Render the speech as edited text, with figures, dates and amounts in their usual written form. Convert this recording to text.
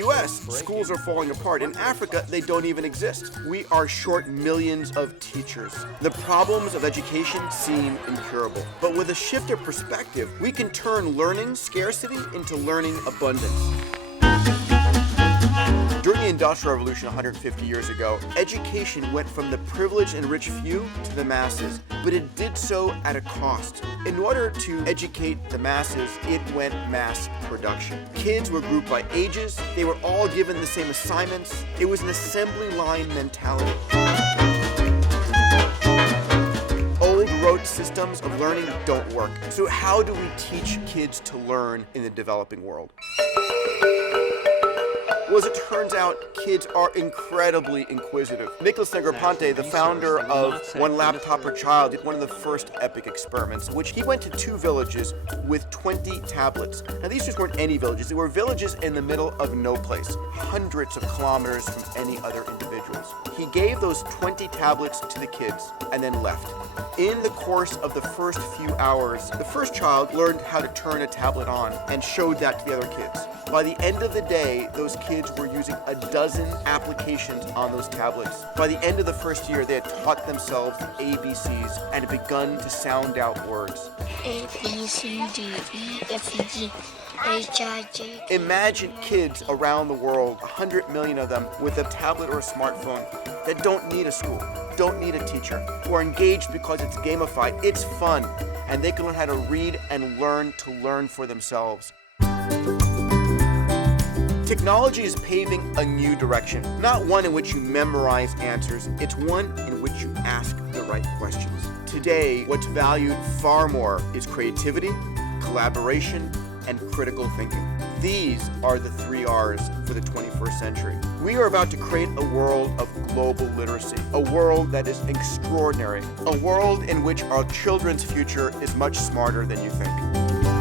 US, schools are falling apart. In Africa, they don't even exist. We are short millions of teachers. The problems of education seem incurable. But with a shift of perspective, we can turn learning scarcity into learning abundance. During the Industrial Revolution 150 years ago, education went from the privileged and rich few to the masses, but it did so at a cost. In order to educate the masses, it went mass production. Kids were grouped by ages, they were all given the same assignments. It was an assembly line mentality. Old rote systems of learning don't work. So how do we teach kids to learn in the developing world? Well, as it turns out, kids are incredibly inquisitive. Nicholas Negroponte, the founder of One Laptop Per Child, did one of the first epic experiments, in which he went to 2 villages with 20 tablets. Now, these just weren't any villages. They were villages in the middle of no place, hundreds of kilometers from any other individuals. He gave those 20 tablets to the kids and then left. In the course of the first few hours, the first child learned how to turn a tablet on and showed that to the other kids. By the end of the day, those kids were using a dozen applications on those tablets. By the end of the first year, they had taught themselves ABCs and had begun to sound out words. A, B, C, D, E, F, G, H, I, J. Imagine kids around the world, 100 million of them, with a tablet or a smartphone that don't need a school, don't need a teacher, who are engaged because it's gamified, it's fun, and they can learn how to read and learn to learn for themselves. Technology is paving a new direction, not one in which you memorize answers, it's one in which you ask the right questions. Today, what's valued far more is creativity, collaboration, and critical thinking. These are the 3 R's for the 21st century. We are about to create a world of global literacy, a world that is extraordinary, a world in which our children's future is much smarter than you think.